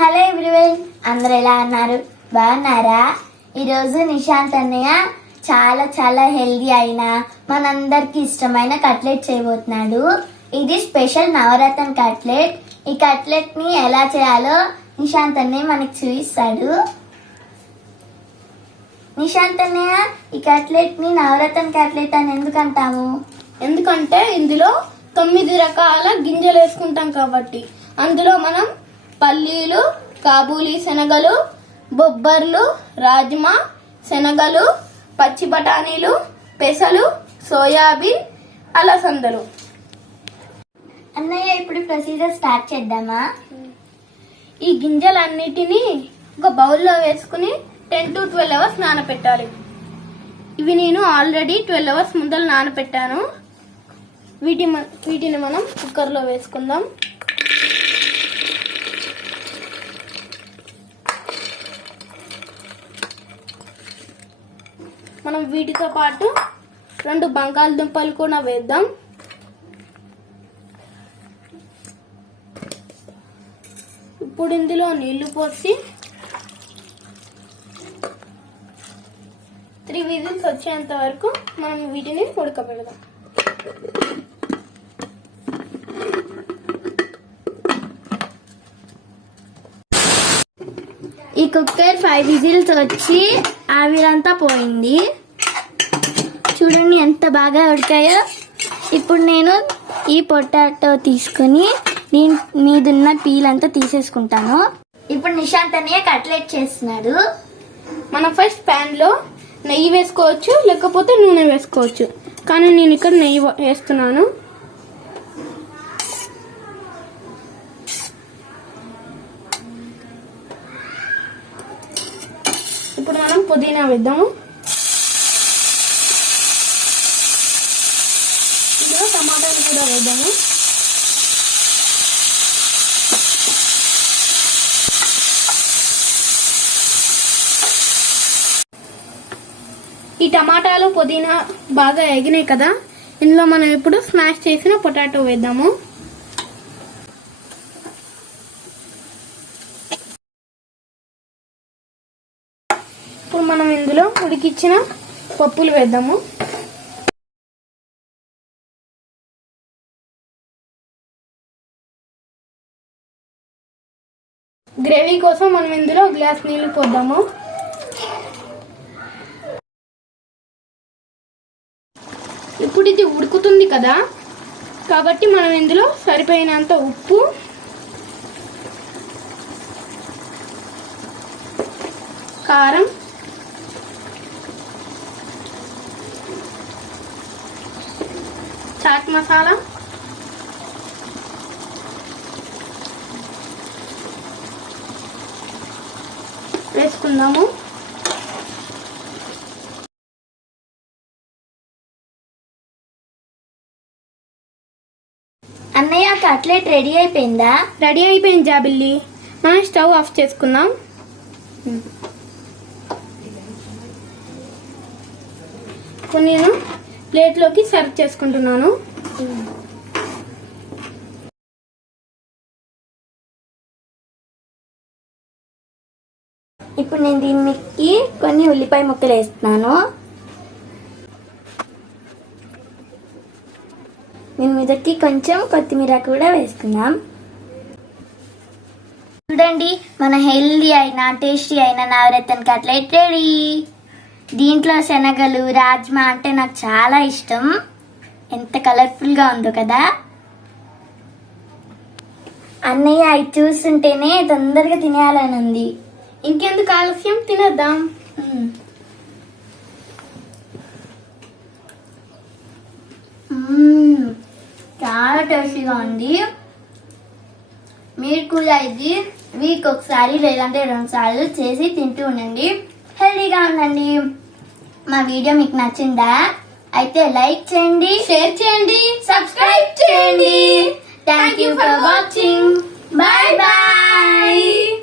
Hello everyone అందరు ఎలా అన్నారు బాగున్నారా? ఈరోజు నిశాంత్ అన్నయ్య చాలా చాలా హెల్దీ అయిన మనందరికి ఇష్టమైన కట్లెట్ చేయబోతున్నాడు. ఇది స్పెషల్ నవరత్న కట్లెట్. ఈ కట్లెట్ని ఎలా చేయాలో నిశాంత్ అన్నయ్య మనకి చూపిస్తాడు. నిశాంత్ అన్నయ్య ఈ కట్లెట్ని నవరత్న కట్లెట్ అని ఎందుకు అంటాము ఎందుకంటే ఇందులో తొమ్మిది రకాల గింజలు వేసుకుంటాం కాబట్టి. అందులో మనం పల్లీలు కాబూలీ శనగలు బొబ్బర్లు రాజ్మా శనగలు పచ్చి బఠానీలు పెసలు సోయాబీన్ అలసందలు. అన్నయ్య ఇప్పుడు ప్రొసీజర్ స్టార్ట్ చేద్దామా? ఈ గింజలన్నిటినీ ఒక బౌల్లో వేసుకుని టెన్ టు ట్వెల్వ్ అవర్స్ నానపెట్టాలి. ఇవి నేను ఆల్రెడీ ట్వెల్వ్ అవర్స్ ముందర నానపెట్టాను. వీటి వీటిని మనం కుక్కర్లో వేసుకుందాం. మనం వీటితో పాటు రెండు బంగాళదుంపలు కూడా వేద్దాం. ఇప్పుడు ఇందులో నీళ్ళు పోసి త్రీ విజిల్స్ వచ్చేంత వరకు మనం వీటిని ఉడకబెడదాం. ఈ కుక్కర్ ఫైవ్ విజిల్స్ వచ్చి ఆవిరంతా పోయింది. చూడండి ఎంత బాగా ఉడికాయో. ఇప్పుడు నేను ఈ పొటాటో తీసుకుని దీని మీదున్న పీల్ అంతా తీసేసుకుంటాను. ఇప్పుడు నిశాంత్ అనే కట్లెట్ చేస్తున్నాడు. మనం ఫస్ట్ ప్యాన్లో నెయ్యి వేసుకోవచ్చు లేకపోతే నూనె వేసుకోవచ్చు. కానీ నేను ఇక్కడ నెయ్యి వేస్తున్నాను ఇప్పుడు మనం పుదీనా వేద్దాము. ఇందులో టమాటాలు కూడా వేద్దాము. ఈ టమాటాలు పుదీనా బాగా ఎగినాయి కదా. ఇందులో మనం ఇప్పుడు స్మాష్ చేసిన పొటాటో వేద్దాము. ఇప్పుడు మనం ఇందులో ఉడికిచ్చిన పప్పులు వేద్దాము. గ్రేవీ కోసం మనం ఇందులో గ్లాస్ నీళ్ళు పోద్దాము. ఇప్పుడు ఇది ఉడుకుతుంది కదా కాబట్టి మనం ఇందులో సరిపోయినంత ఉప్పు కారం చాట్ మసాలా. వేసుకుందాము. అన్నయ్య కట్లెట్ రెడీ అయిపోయిందా? రెడీ అయిపోయింది జాబిల్లి. మనం స్టవ్ ఆఫ్ చేసుకుందాం. ఇప్పుడు నేను ప్లేట్లోకి సర్వ్ చేసుకుంటున్నాను. ఇప్పుడు నేను దీనికి కొన్ని ఉల్లిపాయ ముక్కలు వేస్తున్నాను. దీని మీదకి కొంచెం కొత్తిమీర కూడా వేసుకుందాం చూడండి మన హెల్దీ అయిన టేస్టీ అయిన నవరత్న కట్లెట్ రెడీ. దీంట్లో శనగలు రాజ్మా అంటే నాకు చాలా ఇష్టం. ఎంత కలర్ఫుల్గా ఉందో కదా. అన్నయ్య అవి చూస్తుంటేనే తొందరగా తినేయాలని ఉంది. ఇంకెందుకు ఆలస్యం? తినేద్దాం. చాలా టేస్టీగా ఉంది. మీరు కూడా ఇది వీక్ ఒకసారి లేదంటే రెండు సార్లు చేసి తింటూ ఉండండి. హెల్దీగా ఉండండి మా వీడియో మీకు నచ్చిందా? అయితే లైక్ చేయండి షేర్ చేయండి సబ్స్క్రైబ్ చేయండి. Thank you for watching bye bye